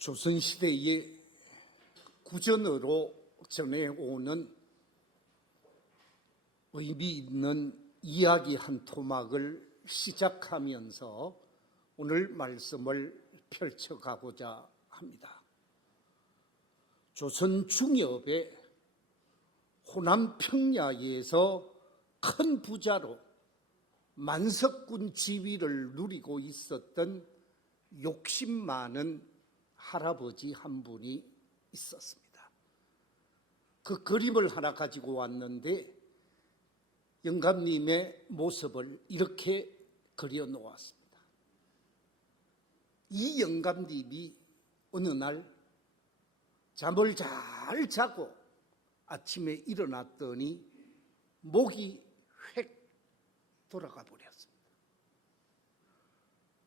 조선시대의 구전으로 전해오는 의미 있는 이야기 한 토막을 시작하면서 오늘 말씀을 펼쳐가고자 합니다. 조선 중엽의 호남 평야에서 큰 부자로 만석군 지위를 누리고 있었던 욕심 많은 할아버지 한 분이 있었습니다. 그 그림을 하나 가지고 왔는데 영감님의 모습을 이렇게 그려놓았습니다. 이 영감님이 어느 날 잠을 잘 자고 아침에 일어났더니 목이 획 돌아가 버렸습니다.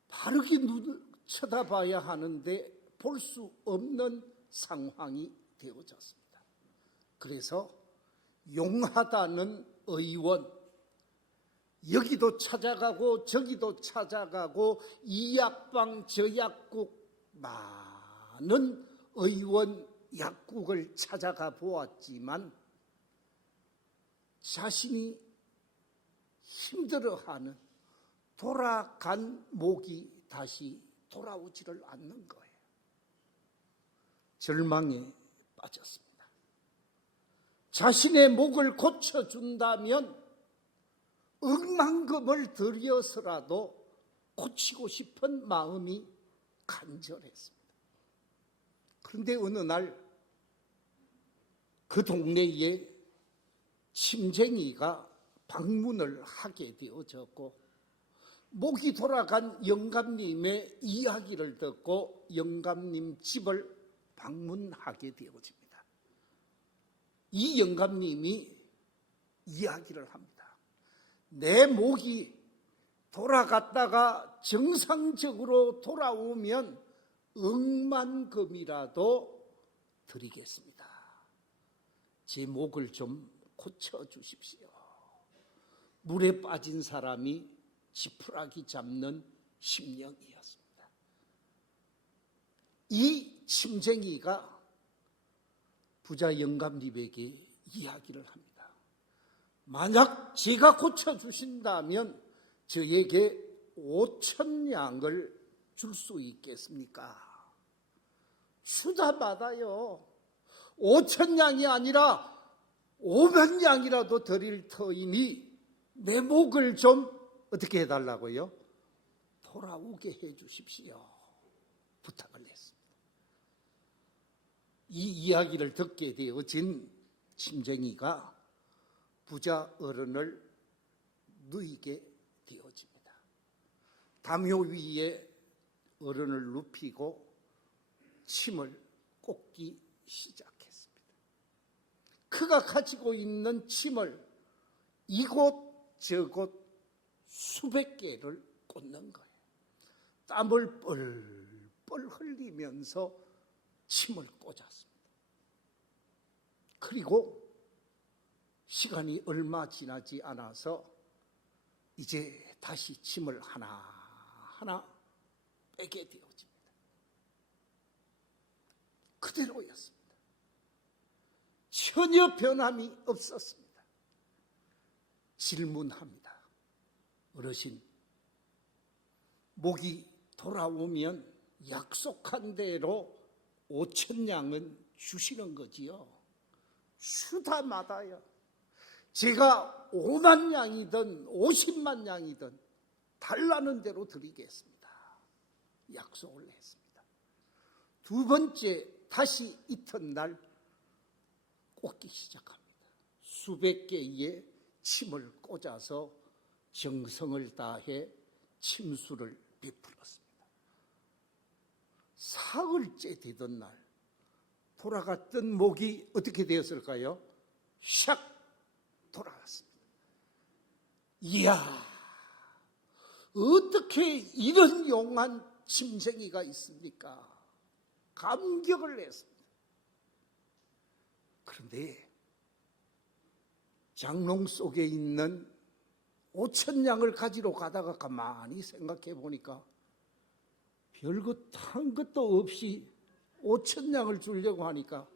바르게 눈을 쳐다봐야 하는데 볼 수 없는 상황이 되어졌습니다. 그래서 용하다는 의원, 여기도 찾아가고 저기도 찾아가고 이 약방 저 약국 많은 의원 약국을 찾아가 보았지만 자신이 힘들어하는 돌아간 목이 다시 돌아오지를 않는 거예요. 절망에 빠졌습니다. 자신의 목을 고쳐준다면 억만금을 들여서라도 고치고 싶은 마음이 간절했습니다. 그런데 어느 날 그 동네에 침쟁이가 방문을 하게 되어졌고 목이 돌아간 영감님의 이야기를 듣고 영감님 집을 방문하게 되어집니다. 이 영감님이 이야기를 합니다. 내 목이 돌아갔다가 정상적으로 돌아오면 억만금이라도 드리겠습니다. 제 목을 좀 고쳐주십시오. 물에 빠진 사람이 지푸라기 잡는 심령이었습니다. 이 침쟁이가 부자 영감님에게 이야기를 합니다. 만약 제가 고쳐주신다면 저에게 5,000냥을 줄 수 있겠습니까? 수다 받아요. 5,000냥이 아니라 50,000냥이라도 드릴 터이니 내 목을 좀 어떻게 해달라고요? 돌아오게 해주십시오. 부탁을 했습니다. 이 이야기를 듣게 되어진 침쟁이가 부자 어른을 누이게 되어집니다. 담요 위에 어른을 눕히고 침을 꽂기 시작했습니다. 그가 가지고 있는 침을 이곳 저곳 수백 개를 꽂는 거예요. 땀을 뻘뻘 흘리면서 침을 꽂았습니다. 그리고 시간이 얼마 지나지 않아서 이제 다시 침을 하나하나 빼게 되어집니다. 그대로였습니다. 전혀 변함이 없었습니다. 질문합니다. 어르신, 목이 돌아오면 약속한 대로 5,000냥은 주시는 거지요? 수다마다요. 제가 50,000냥이든 500,000냥이든 달라는 대로 드리겠습니다. 약속을 했습니다. 두 번째 다시 이튿날 꽂기 시작합니다. 수백 개의 침을 꽂아서 정성을 다해 침수를 베풀었습니다. 사흘째 되던 날 돌아갔던 목이 어떻게 되었을까요? 샥 돌아갔습니다. 이야, 어떻게 이런 용한 침쟁이가 있습니까? 감격을 했습니다. 그런데 장롱 속에 있는 5,000냥을 가지러 가다가 가만히 생각해 보니까 별것 한 것도 없이 5천 양을 주려고 하니까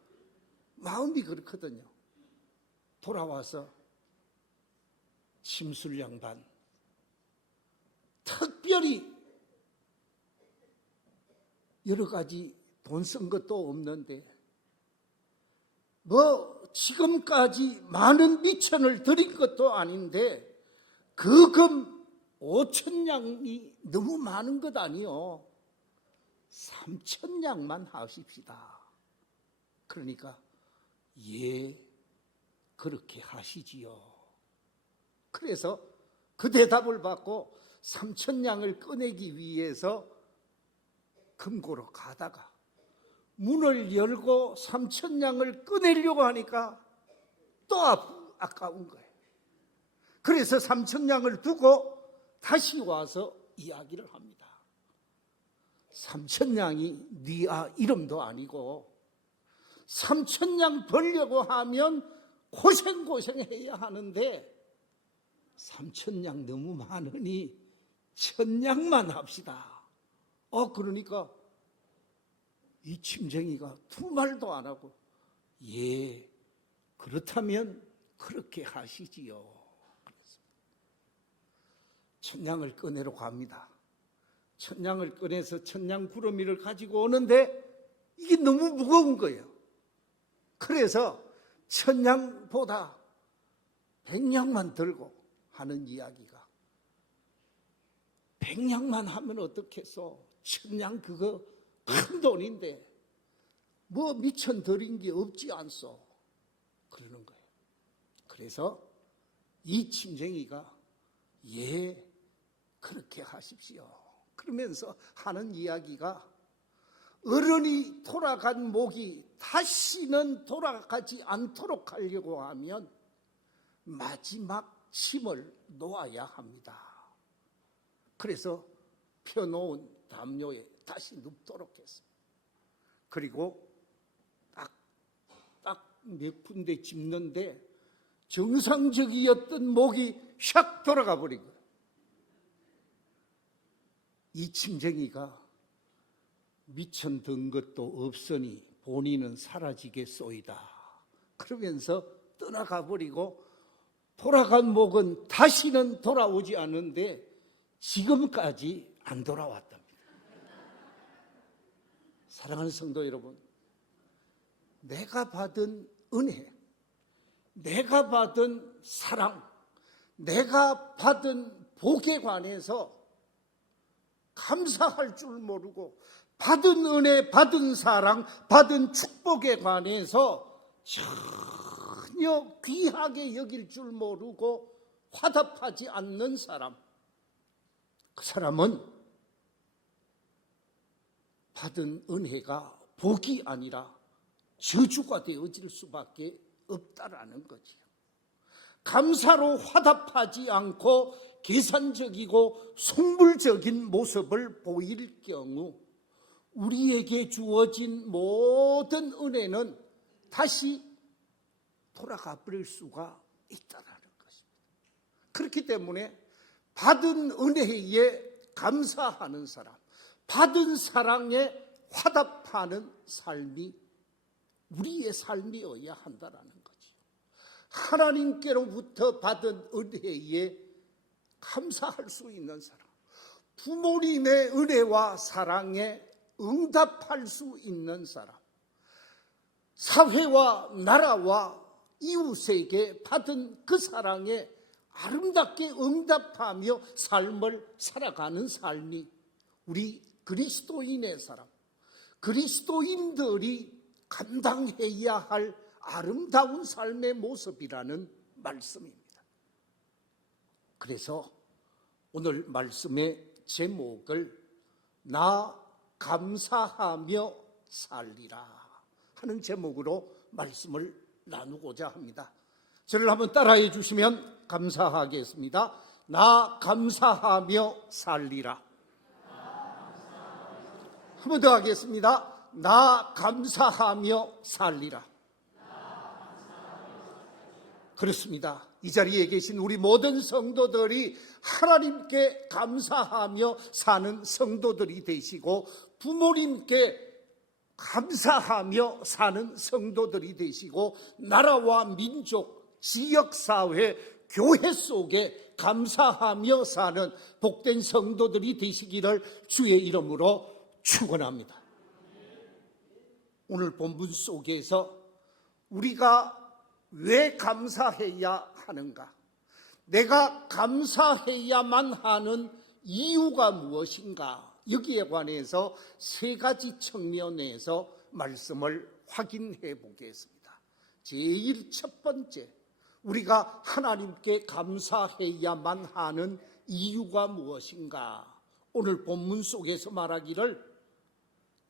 마음이 그렇거든요. 돌아와서 침술양 반, 특별히 여러 가지 돈 쓴 것도 없는데 지금까지 많은 미천을 드린 것도 아닌데 그 금 5천 양이 너무 많은 것 아니요. 3천 양만 하십시다. 그러니까 예, 그렇게 하시지요. 그래서 그 대답을 받고 3천 양을 꺼내기 위해서 금고로 가다가 문을 열고 3천 양을 꺼내려고 하니까 또 아까운 거예요. 그래서 3천 양을 두고 다시 와서 이야기를 합니다. 3천 양이 네 이름도 아니고 3천 양 벌려고 하면 고생해야 하는데 3천 양 너무 많으니 1,000양만 합시다. 그러니까 이 침쟁이가 두 말도 안 하고 예, 그렇다면 그렇게 하시지요. 그랬습니다. 1,000양을 꺼내러 갑니다. 1,000양을 꺼내서 1,000양 구러미를 가지고 오는데 이게 너무 무거운 거예요. 그래서 1,000양보다 100양만 들고 하는 이야기가 100양만 하면 어떻겠어? 1,000양 그거 큰 돈인데 미천 드린 게 없지 않소? 그러는 거예요. 그래서 이 침쟁이가 예, 그렇게 하십시오. 그러면서 하는 이야기가 어른이 돌아간 목이 다시는 돌아가지 않도록 하려고 하면 마지막 침을 놓아야 합니다. 그래서 펴놓은 담요에 다시 눕도록 했습니다. 그리고 딱 몇 군데 짚는데 정상적이었던 목이 샥 돌아가 버린 거예요. 이 침쟁이가 미천 든 것도 없으니 본인은 사라지겠소이다. 그러면서 떠나가 버리고 돌아간 목은 다시는 돌아오지 않는데 지금까지 안 돌아왔답니다. 사랑하는 성도 여러분, 내가 받은 은혜, 내가 받은 사랑, 내가 받은 복에 관해서 감사할 줄 모르고 받은 은혜, 받은 사랑, 받은 축복에 관해서 전혀 귀하게 여길 줄 모르고 화답하지 않는 사람, 그 사람은 받은 은혜가 복이 아니라 저주가 되어질 수밖에 없다라는 거지요. 감사로 화답하지 않고 계산적이고 속물적인 모습을 보일 경우 우리에게 주어진 모든 은혜는 다시 돌아가 버릴 수가 있다라는 것입니다. 그렇기 때문에 받은 은혜에 감사하는 사람, 받은 사랑에 화답하는 삶이 우리의 삶이어야 한다라는 거죠. 하나님께로부터 받은 은혜에 감사할 수 있는 사람, 부모님의 은혜와 사랑에 응답할 수 있는 사람, 사회와 나라와 이웃에게 받은 그 사랑에 아름답게 응답하며 삶을 살아가는 삶이 우리 그리스도인의 사람, 그리스도인들이 감당해야 할 아름다운 삶의 모습이라는 말씀입니다. 그래서 오늘 말씀의 제목을 나 감사하며 살리라 하는 제목으로 말씀을 나누고자 합니다. 저를 한번 따라해 주시면 감사하겠습니다. 나 감사하며 살리라. 한 번 더 하겠습니다. 나 감사하며 살리라. 그렇습니다. 이 자리에 계신 우리 모든 성도들이 하나님께 감사하며 사는 성도들이 되시고 부모님께 감사하며 사는 성도들이 되시고 나라와 민족, 지역사회, 교회 속에 감사하며 사는 복된 성도들이 되시기를 주의 이름으로 축원합니다. 오늘 본문 속에서 우리가 왜 감사해야 하는가? 내가 감사해야만 하는 이유가 무엇인가? 여기에 관해서 세 가지 측면에서 말씀을 확인해 보겠습니다. 제일 첫 번째, 우리가 하나님께 감사해야만 하는 이유가 무엇인가? 오늘 본문 속에서 말하기를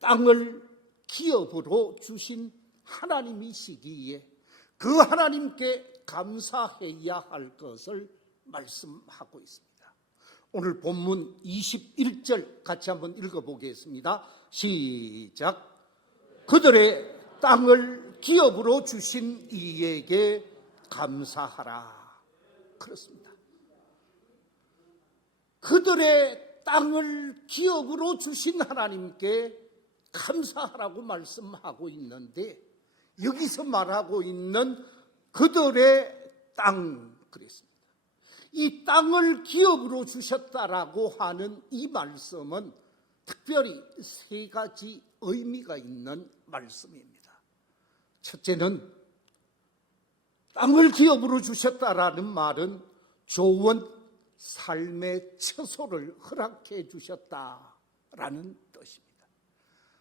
땅을 기업으로 주신 하나님이시기에 그 하나님께 감사해야 할 것을 말씀하고 있습니다. 오늘 본문 21절 같이 한번 읽어보겠습니다. 시작. 그들의 땅을 기업으로 주신 이에게 감사하라. 그렇습니다. 그들의 땅을 기업으로 주신 하나님께 감사하라고 말씀하고 있는데, 여기서 말하고 있는 그들의 땅 그랬습니다. 이 땅을 기업으로 주셨다라고 하는 이 말씀은 특별히 세 가지 의미가 있는 말씀입니다. 첫째는 땅을 기업으로 주셨다라는 말은 좋은 삶의 처소를 허락해 주셨다라는 뜻입니다.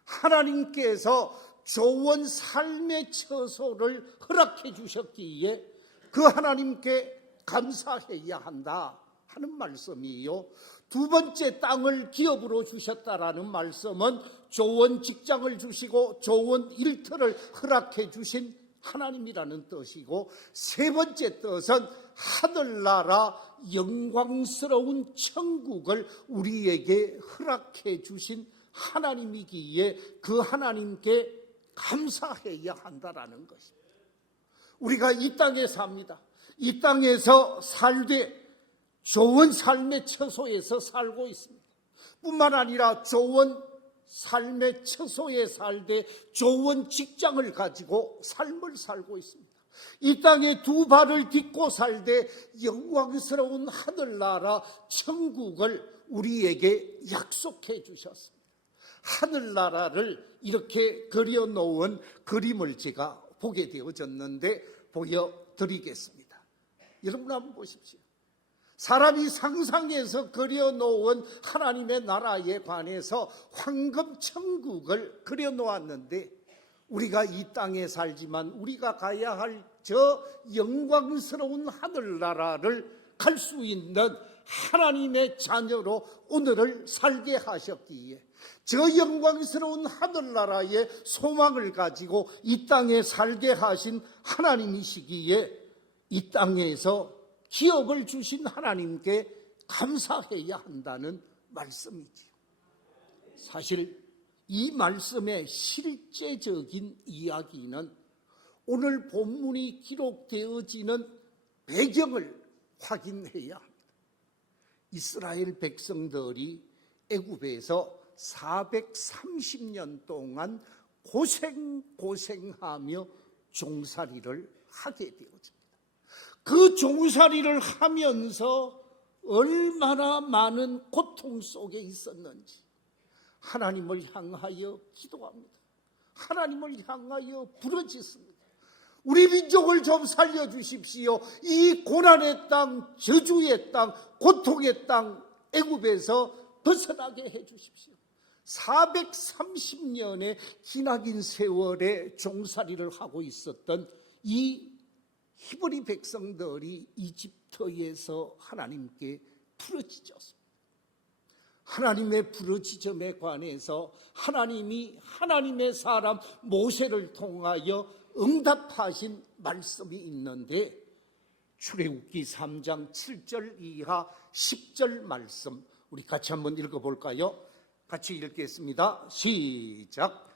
하나님께서 좋은 삶의 처소를 허락해 주셨기에 그 하나님께 감사해야 한다 하는 말씀이요. 두 번째, 땅을 기업으로 주셨다라는 말씀은 좋은 직장을 주시고 좋은 일터를 허락해 주신 하나님이라는 뜻이고, 세 번째 뜻은 하늘나라 영광스러운 천국을 우리에게 허락해 주신 하나님이기에 그 하나님께 감사해야 한다라는 것입니다. 우리가 이 땅에 삽니다. 이 땅에서 살되 좋은 삶의 처소에서 살고 있습니다. 뿐만 아니라 좋은 삶의 처소에 살되 좋은 직장을 가지고 삶을 살고 있습니다. 이 땅에 두 발을 딛고 살되 영광스러운 하늘나라 천국을 우리에게 약속해 주셨습니다. 하늘나라를 이렇게 그려놓은 그림을 제가 보게 되어졌는데 보여드리겠습니다. 여러분 한번 보십시오. 사람이 상상해서 그려놓은 하나님의 나라에 관해서 황금 천국을 그려놓았는데, 우리가 이 땅에 살지만 우리가 가야 할 저 영광스러운 하늘나라를 갈 수 있는 하나님의 자녀로 오늘을 살게 하셨기에 저 영광스러운 하늘나라의 소망을 가지고 이 땅에 살게 하신 하나님이시기에 이 땅에서 기업을 주신 하나님께 감사해야 한다는 말씀이지요. 사실 이 말씀의 실제적인 이야기는 오늘 본문이 기록되어지는 배경을 확인해야 합니다. 이스라엘 백성들이 애굽에서 430년 동안 고생하며 종살이를 하게 되어집니다. 그 종살이를 하면서 얼마나 많은 고통 속에 있었는지 하나님을 향하여 기도합니다. 하나님을 향하여 부르짖습니다. 우리 민족을 좀 살려주십시오. 이 고난의 땅, 저주의 땅, 고통의 땅 애굽에서 벗어나게 해주십시오. 430년의 기나긴 세월에 종살이를 하고 있었던 이 히브리 백성들이 이집트에서 하나님께 부르짖었습니다. 하나님의 부르짖음에 관해서 하나님이 하나님의 사람 모세를 통하여 응답하신 말씀이 있는데, 출애굽기 3장 7절 이하 10절 말씀 우리 같이 한번 읽어볼까요? 같이 읽겠습니다. 시작.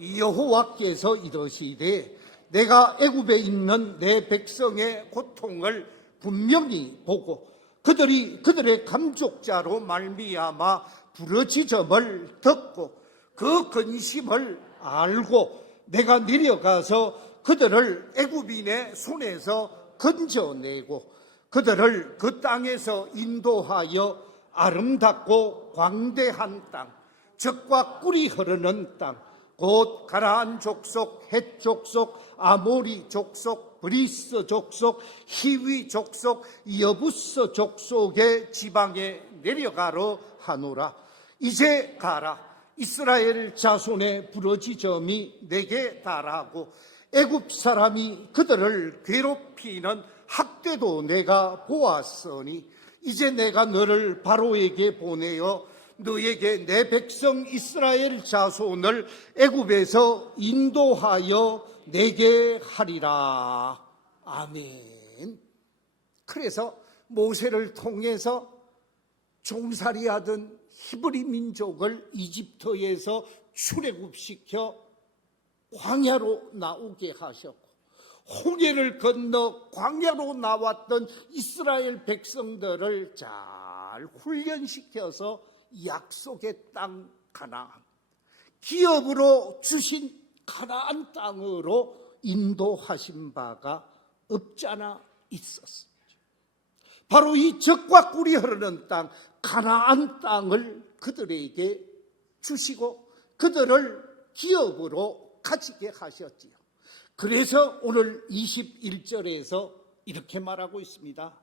여호와께서 이르시되 내가 애굽에 있는 내 백성의 고통을 분명히 보고 그들의 감족자로 말미암아 부르짖음을 듣고 그 근심을 알고 내가 내려가서 그들을 애굽인의 손에서 건져내고 그들을 그 땅에서 인도하여 아름답고 광대한 땅, 젖과 꿀이 흐르는 땅, 곧 가나안 족속, 헷 족속, 아모리 족속, 브리스 족속, 히위 족속, 여부스 족속의 지방에 내려가러 하노라. 이제 가라. 이스라엘 자손의 부러지점이 내게 달하고 애굽 사람이 그들을 괴롭히는 학대도 내가 보았으니 이제 내가 너를 바로에게 보내어 너에게 내 백성 이스라엘 자손을 애굽에서 인도하여 내게 하리라. 아멘. 그래서 모세를 통해서 종살이하던 히브리 민족을 이집트에서 출애굽시켜 광야로 나오게 하셨고 홍해를 건너 광야로 나왔던 이스라엘 백성들을 잘 훈련시켜서 약속의 땅 가나안, 기업으로 주신 가나안 땅으로 인도하신 바가 없잖아 있었습니다. 바로 이 젖과 꿀이 흐르는 땅 가나안 땅을 그들에게 주시고 그들을 기업으로 가지게 하셨지요. 그래서 오늘 21절에서 이렇게 말하고 있습니다.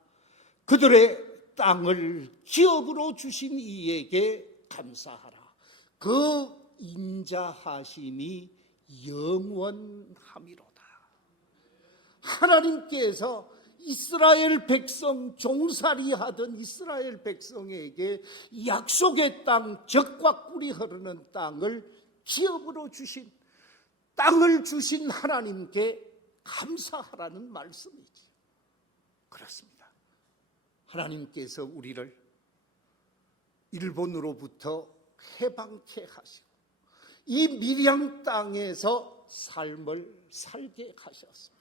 그들의 땅을 기업으로 주신 이에게 감사하라. 그 인자하심이 영원함이로다. 하나님께서 이스라엘 백성, 종살이하던 이스라엘 백성에게 약속의 땅, 젖과 꿀이 흐르는 땅을 기업으로 주신, 땅을 주신 하나님께 감사하라는 말씀이지. 그렇습니다. 하나님께서 우리를 일본으로부터 해방케 하시고 이 미량 땅에서 삶을 살게 하셨습니다.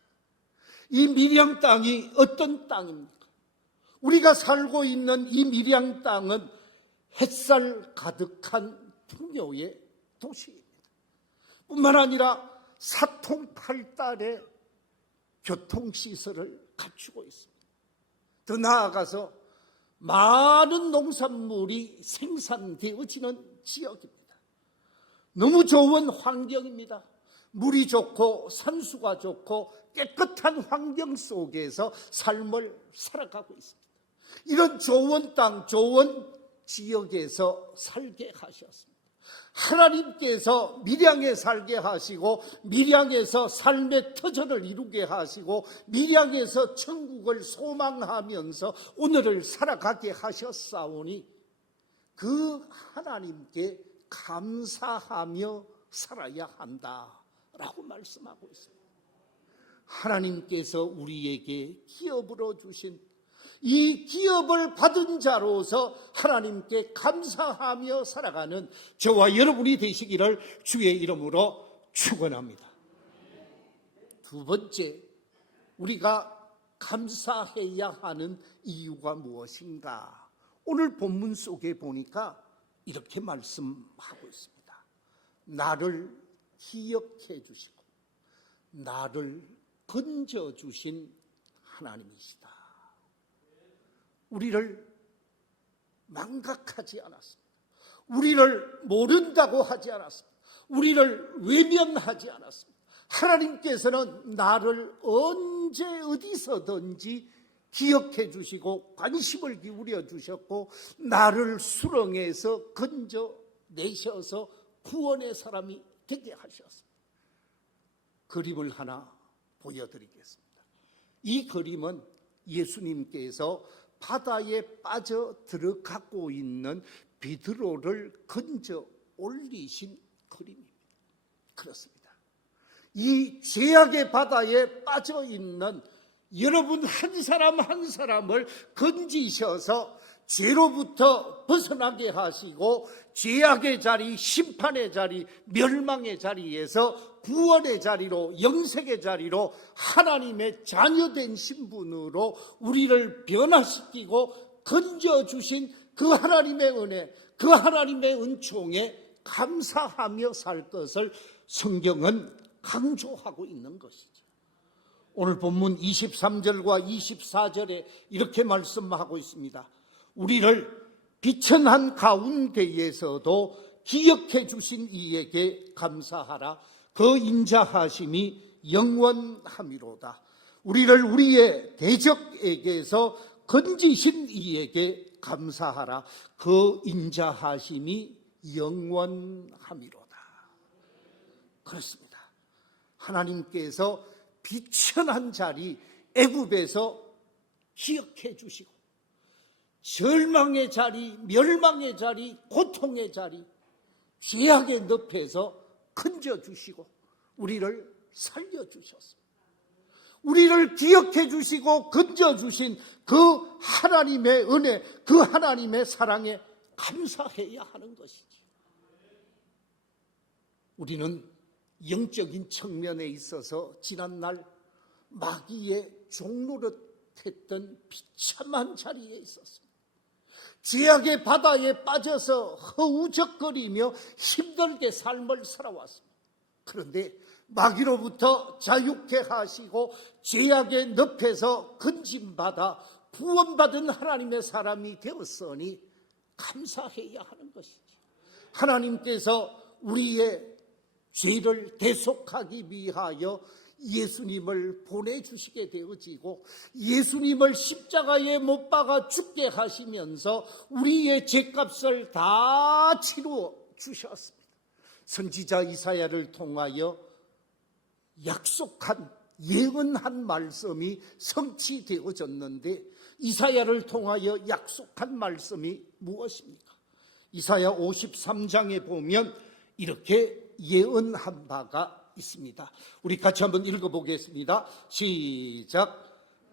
이 미량 땅이 어떤 땅입니까? 우리가 살고 있는 이 미량 땅은 햇살 가득한 풍요의 도시입니다. 뿐만 아니라 사통팔달의 교통시설을 갖추고 있습니다. 더 나아가서 많은 농산물이 생산되어지는 지역입니다. 너무 좋은 환경입니다. 물이 좋고 산수가 좋고 깨끗한 환경 속에서 삶을 살아가고 있습니다. 이런 좋은 땅, 좋은 지역에서 살게 하셨습니다. 하나님께서 밀양에 살게 하시고 밀양에서 삶의 터전을 이루게 하시고 밀양에서 천국을 소망하면서 오늘을 살아가게 하셨사오니 그 하나님께 감사하며 살아야 한다라고 말씀하고 있습니다. 하나님께서 우리에게 기업으로 주신 이 기업을 받은 자로서 하나님께 감사하며 살아가는 저와 여러분이 되시기를 주의 이름으로 축원합니다. 두 번째, 우리가 감사해야 하는 이유가 무엇인가? 오늘 본문 속에 보니까 이렇게 말씀하고 있습니다. 나를 기억해 주시고 나를 건져주신 하나님이시다. 우리를 망각하지 않았습니다. 우리를 모른다고 하지 않았습니다. 우리를 외면하지 않았습니다. 하나님께서는 나를 언제 어디서든지 기억해 주시고 관심을 기울여 주셨고 나를 수렁에서 건져내셔서 구원의 사람이 되게 하셨습니다. 그림을 하나 보여드리겠습니다. 이 그림은 예수님께서 바다에 빠져 들어가고 있는 베드로를 건져 올리신 그림입니다. 그렇습니다. 이 죄악의 바다에 빠져 있는 여러분 한 사람 한 사람을 건지셔서 죄로부터 벗어나게 하시고 죄악의 자리, 심판의 자리, 멸망의 자리에서 구원의 자리로, 영생의 자리로 하나님의 자녀된 신분으로 우리를 변화시키고 건져주신 그 하나님의 은혜, 그 하나님의 은총에 감사하며 살 것을 성경은 강조하고 있는 것이죠. 오늘 본문 23절과 24절에 이렇게 말씀하고 있습니다. 우리를 비천한 가운데에서도 기억해 주신 이에게 감사하라. 그 인자하심이 영원함이로다. 우리를 우리의 대적에게서 건지신 이에게 감사하라. 그 인자하심이 영원함이로다. 그렇습니다. 하나님께서 비천한 자리 애굽에서 기억해 주시고, 절망의 자리, 멸망의 자리, 고통의 자리, 죄악의 늪에서 건져주시고 우리를 살려주셨습니다. 우리를 기억해 주시고 건져주신 그 하나님의 은혜, 그 하나님의 사랑에 감사해야 하는 것이지. 우리는 영적인 측면에 있어서 지난날 마귀의 종노릇했던 비참한 자리에 있었습니다. 죄악의 바다에 빠져서 허우적거리며 힘들게 삶을 살아왔습니다. 그런데 마귀로부터 자유케 하시고 죄악의 늪에서 건짐받아 구원받은 하나님의 사람이 되었으니 감사해야 하는 것이지. 하나님께서 우리의 죄를 대속하기 위하여 예수님을 보내주시게 되어지고 예수님을 십자가에 못 박아 죽게 하시면서 우리의 죄값을 다 치루어 주셨습니다. 선지자 이사야를 통하여 약속한 예언한 말씀이 성취되어졌는데 이사야를 통하여 약속한 말씀이 무엇입니까? 이사야 53장에 보면 이렇게 예언한 바가 있습니다. 우리 같이 한번 읽어보겠습니다. 시작.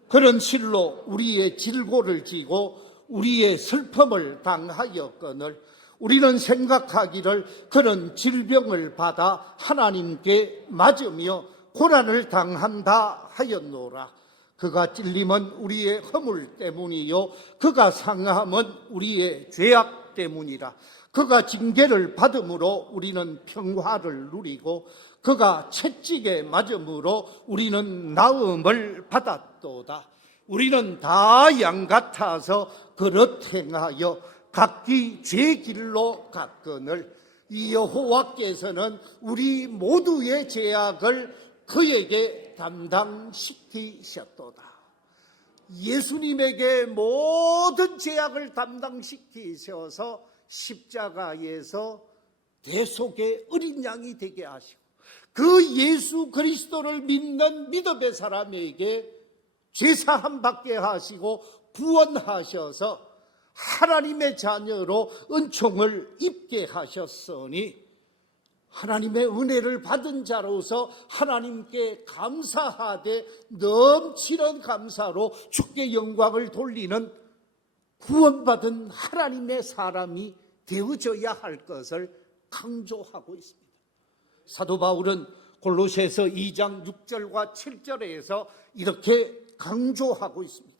그런 실로 우리의 질고를 지고 우리의 슬픔을 당하였거늘 우리는 생각하기를 그런 질병을 받아 하나님께 맞으며 고난을 당한다 하였노라. 그가 찔림은 우리의 허물 때문이요 그가 상함은 우리의 죄악 때문이라. 그가 징계를 받음으로 우리는 평화를 누리고 그가 채찍에 맞음으로 우리는 나음을 받았도다. 우리는 다 양 같아서 그릇 행하여 각기 죄 길로 갔거늘 이 여호와께서는 우리 모두의 죄악을 그에게 담당시키셨도다. 예수님에게 모든 죄악을 담당시키셔서 십자가에서 대속의 어린 양이 되게 하시고 그 예수 그리스도를 믿는 믿음의 사람에게 죄사함 받게 하시고 구원하셔서 하나님의 자녀로 은총을 입게 하셨으니 하나님의 은혜를 받은 자로서 하나님께 감사하되 넘치는 감사로 주께 영광을 돌리는 구원받은 하나님의 사람이 되어져야 할 것을 강조하고 있습니다. 사도 바울은 골로새서 2장 6절과 7절에서 이렇게 강조하고 있습니다.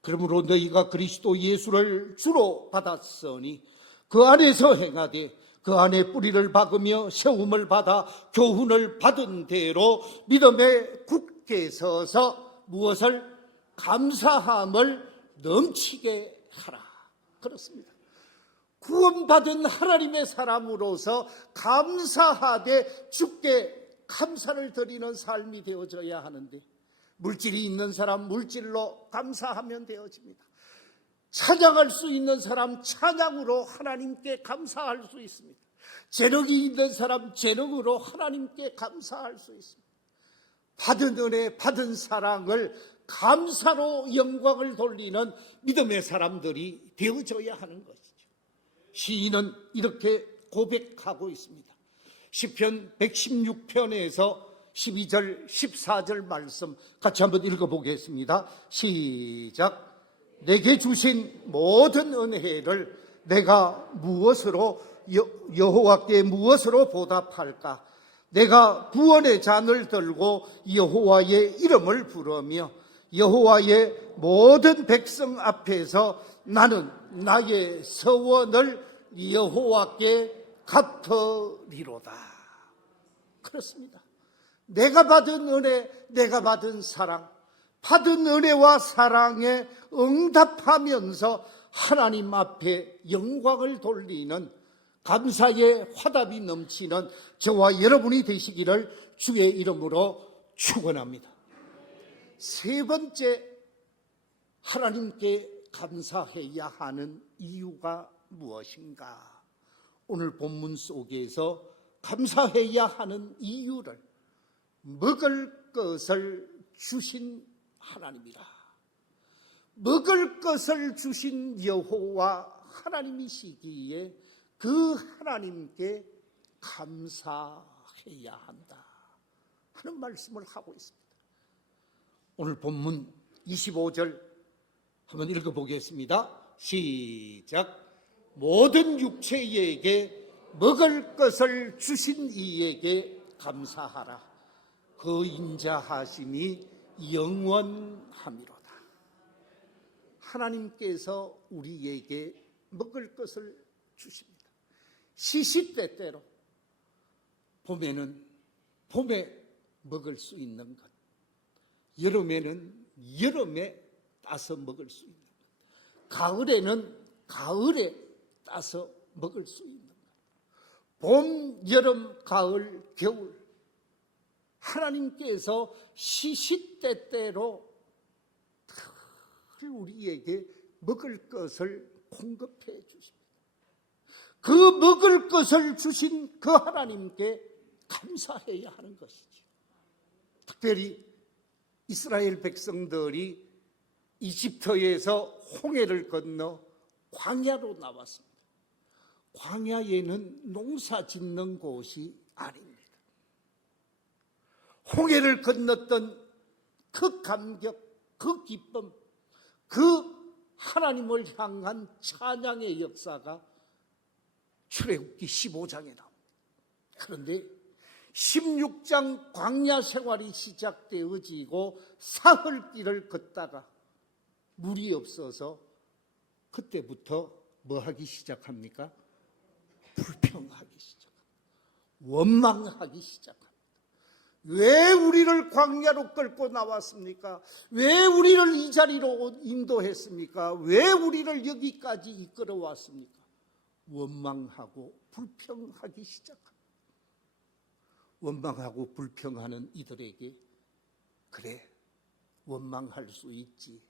그러므로 너희가 그리스도 예수를 주로 받았으니 그 안에서 행하되 그 안에 뿌리를 박으며 세움을 받아 교훈을 받은 대로 믿음에 굳게 서서 무엇을 감사함을 넘치게 하라. 그렇습니다. 구원받은 하나님의 사람으로서 감사하되 주께 감사를 드리는 삶이 되어져야 하는데 물질이 있는 사람 물질로 감사하면 되어집니다. 찬양할 수 있는 사람 찬양으로 하나님께 감사할 수 있습니다. 재능이 있는 사람 재능으로 하나님께 감사할 수 있습니다. 받은 은혜, 받은 사랑을 감사로 영광을 돌리는 믿음의 사람들이 되어져야 하는 것이죠. 시인은 이렇게 고백하고 있습니다. 시편 116편에서 12절, 14절 말씀 같이 한번 읽어보겠습니다. 시작. 내게 주신 모든 은혜를 내가 무엇으로 여호와께 무엇으로 보답할까? 내가 구원의 잔을 들고 여호와의 이름을 부르며 여호와의 모든 백성 앞에서 나는 나의 서원을 여호와께 갚으리로다. 그렇습니다. 내가 받은 은혜, 내가 받은 사랑, 받은 은혜와 사랑에 응답하면서 하나님 앞에 영광을 돌리는 감사의 화답이 넘치는 저와 여러분이 되시기를 주의 이름으로 축원합니다. 세 번째, 하나님께 감사해야 하는 이유가 무엇인가? 오늘 본문 속에서 감사해야 하는 이유를 먹을 것을 주신 하나님이라, 먹을 것을 주신 여호와 하나님이시기에 그 하나님께 감사해야 한다 하는 말씀을 하고 있습니다. 오늘 본문 25절 한번 읽어보겠습니다. 시작. 모든 육체에게 먹을 것을 주신 이에게 감사하라. 그 인자하심이 영원함이로다. 하나님께서 우리에게 먹을 것을 주십니다. 시시때때로, 봄에는 봄에 먹을 수 있는 것, 여름에는 여름에 따서 먹을 수 있는 것, 가을에는 가을에 따서 먹을 수 있는 것, 봄, 여름, 가을, 겨울, 하나님께서 시시때때로 우리에게 먹을 것을 공급해 주십니다. 그 먹을 것을 주신 그 하나님께 감사해야 하는 것이죠. 특별히 이스라엘 백성들이 이집트에서 홍해를 건너 광야로 나왔습니다. 광야에는 농사 짓는 곳이 아닙니다. 홍해를 건넜던 그 감격, 그 기쁨, 그 하나님을 향한 찬양의 역사가 출애굽기 15장에 나옵니다. 그런데 16장 광야 생활이 시작되어지고 사흘길을 걷다가 물이 없어서 그때부터 뭐 하기 시작합니까? 불평하기 시작합니다. 원망하기 시작합니다. 왜 우리를 광야로 끌고 나왔습니까? 왜 우리를 이 자리로 인도했습니까? 왜 우리를 여기까지 이끌어 왔습니까? 원망하고 불평하기 시작합니다. 원망하고 불평하는 이들에게, 그래, 원망할 수 있지,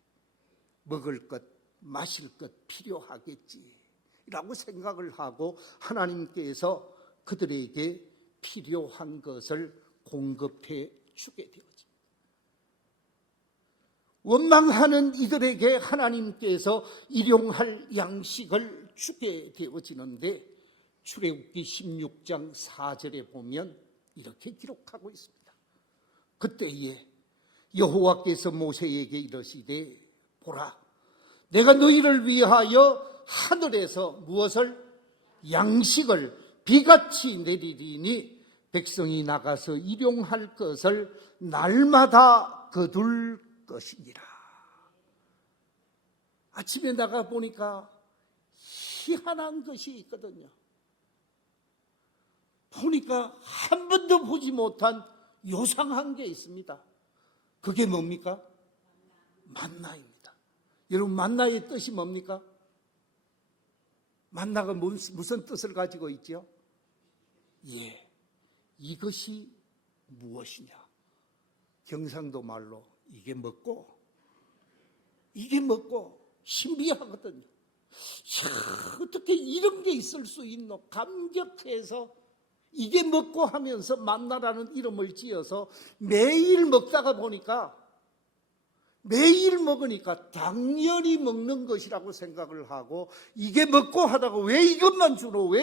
먹을 것, 마실 것 필요하겠지 라고 생각을 하고 하나님께서 그들에게 필요한 것을 공급해 주게 되어집니다. 원망하는 이들에게 하나님께서 일용할 양식을 주게 되어지는데, 출애굽기 16장 4절에 보면 이렇게 기록하고 있습니다. 그때에 여호와께서 모세에게 이르시되, 보라, 내가 너희를 위하여 하늘에서 무엇을? 양식을 비같이 내리리니 백성이 나가서 일용할 것을 날마다 거둘 것이니라. 아침에 나가 보니까 희한한 것이 있거든요. 보니까 한 번도 보지 못한 요상한 게 있습니다. 그게 뭡니까? 만나입니다. 여러분, 만나의 뜻이 뭡니까? 만나가 무슨 뜻을 가지고 있죠? 예, 이것이 무엇이냐? 경상도 말로 이게 먹고 신비하거든요. 어떻게 이런 게 있을 수 있노? 감격해서 이게 먹고 하면서 만나라는 이름을 지어서 매일 먹다가 보니까, 매일 먹으니까 당연히 먹는 것이라고 생각을 하고, 이게 먹고 하다가 왜 이것만 주노? 왜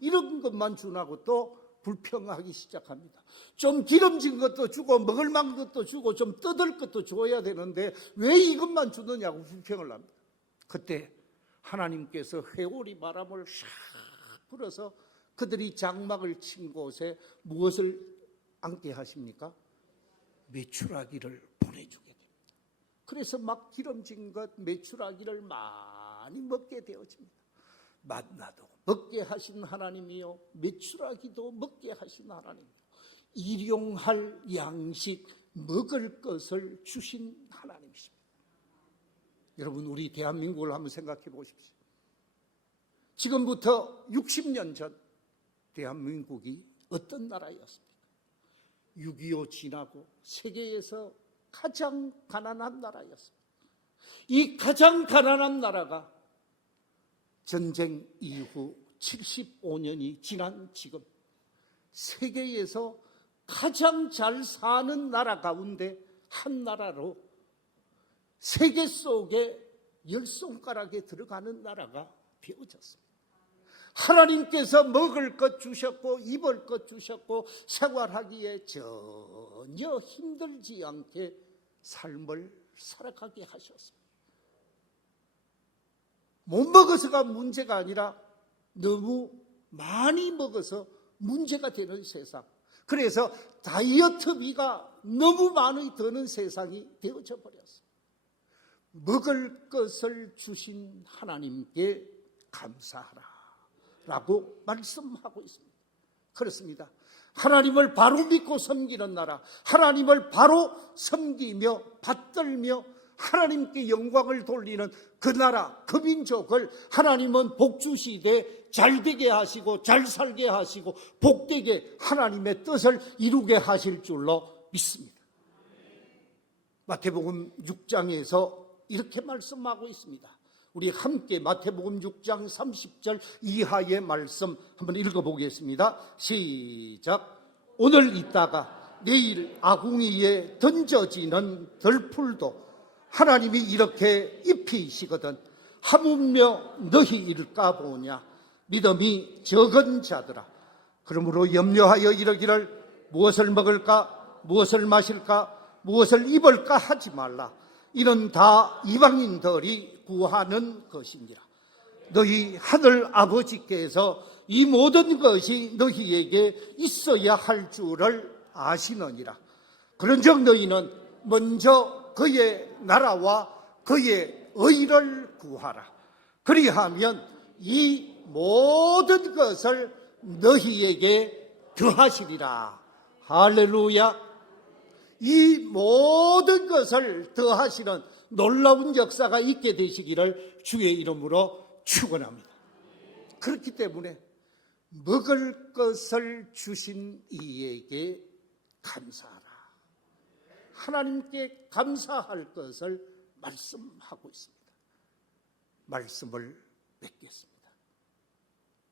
이런 것만 주나고 또 불평하기 시작합니다. 좀 기름진 것도 주고 먹을 만한 것도 주고 좀 뜯을 것도 줘야 되는데 왜 이것만 주느냐고 불평을 합니다. 그때 하나님께서 회오리 바람을 샥 불어서 그들이 장막을 친 곳에 무엇을 앉게 하십니까? 메추라기를 보내주게 됩니다. 그래서 막 기름진 것, 메추라기를 많이 먹게 되어집니다. 만나도 먹게 하신 하나님이요, 메추라기도 먹게 하신 하나님이요, 일용할 양식 먹을 것을 주신 하나님이십니다. 여러분, 우리 대한민국을 한번 생각해 보십시오. 지금부터 60년 전 대한민국이 어떤 나라였습니까? 6.25 지나고 세계에서 가장 가난한 나라였습니다. 이 가장 가난한 나라가 전쟁 이후 75년이 지난 지금 세계에서 가장 잘 사는 나라 가운데 한 나라로 세계 속에 10손가락에 들어가는 나라가 되어졌습니다. 하나님께서 먹을 것 주셨고 입을 것 주셨고 생활하기에 전혀 힘들지 않게 삶을 살아가게 하셨습니다. 못 먹어서가 문제가 아니라 너무 많이 먹어서 문제가 되는 세상, 그래서 다이어트비가 너무 많이 드는 세상이 되어져 버렸어요. 먹을 것을 주신 하나님께 감사하라 라고 말씀하고 있습니다. 그렇습니다. 하나님을 바로 믿고 섬기는 나라, 하나님을 바로 섬기며 받들며 하나님께 영광을 돌리는 그 나라, 그 민족을 하나님은 복 주시되 잘되게 하시고 잘 살게 하시고 복되게 하나님의 뜻을 이루게 하실 줄로 믿습니다. 마태복음 6장에서 이렇게 말씀하고 있습니다. 우리 함께 마태복음 6장 30절 이하의 말씀 한번 읽어보겠습니다. 시작. 오늘 있다가 내일 아궁이에 던져지는 들풀도 하나님이 이렇게 입히시거든 하물며 너희 일까 보냐. 믿음이 적은 자들아, 그러므로 염려하여 이르기를 무엇을 먹을까 무엇을 마실까 무엇을 입을까 하지 말라. 이는 다 이방인들이 구하는 것이니라. 너희 하늘 아버지께서 이 모든 것이 너희에게 있어야 할 줄을 아시느니라. 그런즉 너희는 먼저 그의 나라와 그의 의를 구하라. 그리하면 이 모든 것을 너희에게 더하시리라. 할렐루야. 이 모든 것을 더하시는 놀라운 역사가 있게 되시기를 주의 이름으로 축원합니다. 그렇기 때문에 먹을 것을 주신 이에게 감사하라. 하나님께 감사할 것을 말씀하고 있습니다. 말씀을 맺겠습니다.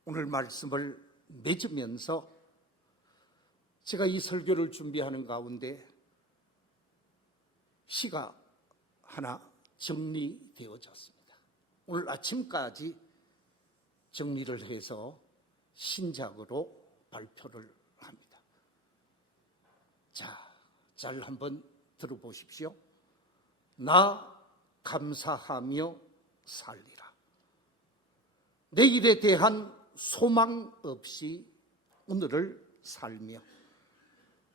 오늘 말씀을 맺으면서 제가 이 설교를 준비하는 가운데 시가 하나 정리되어졌습니다. 오늘 아침까지 정리를 해서 신작으로 발표를 합니다. 자, 잘 한번 들어보십시오. 나 감사하며 살리라. 내일에 대한 소망 없이 오늘을 살며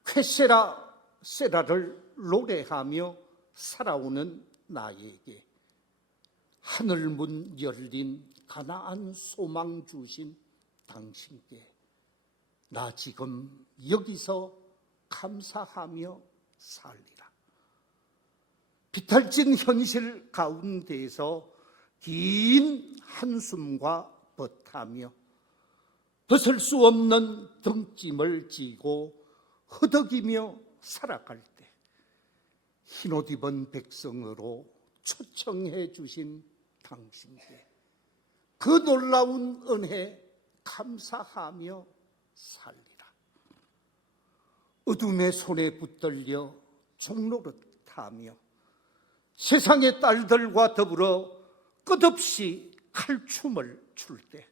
쾌세라 세라를 노래하며 살아오는 나에게 하늘문 열린 가나안 소망 주신 당신께 나 지금 여기서 감사하며 살리라. 비탈진 현실 가운데서 긴 한숨과 버타며 벗을 수 없는 등짐을 지고 허덕이며 살아갈 때 흰옷 입은 백성으로 초청해 주신 당신께 그 놀라운 은혜 감사하며 살리라. 어둠의 손에 붙들려 종노릇하며 세상의 딸들과 더불어 끝없이 칼춤을 출 때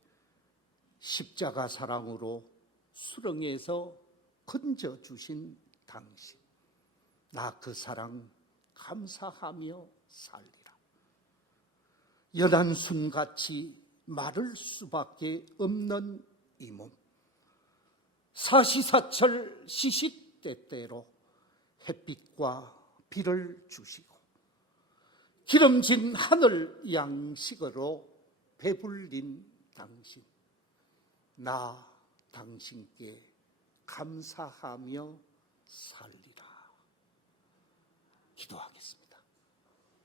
십자가 사랑으로 수렁에서 건져주신 당신, 나 그 사랑 감사하며 살리라. 연한 순같이 마를 수밖에 없는 이 몸, 사시사철 시시때때로 햇빛과 비를 주시고 기름진 하늘 양식으로 배불린 당신, 나 당신께 감사하며 살리라. 기도하겠습니다.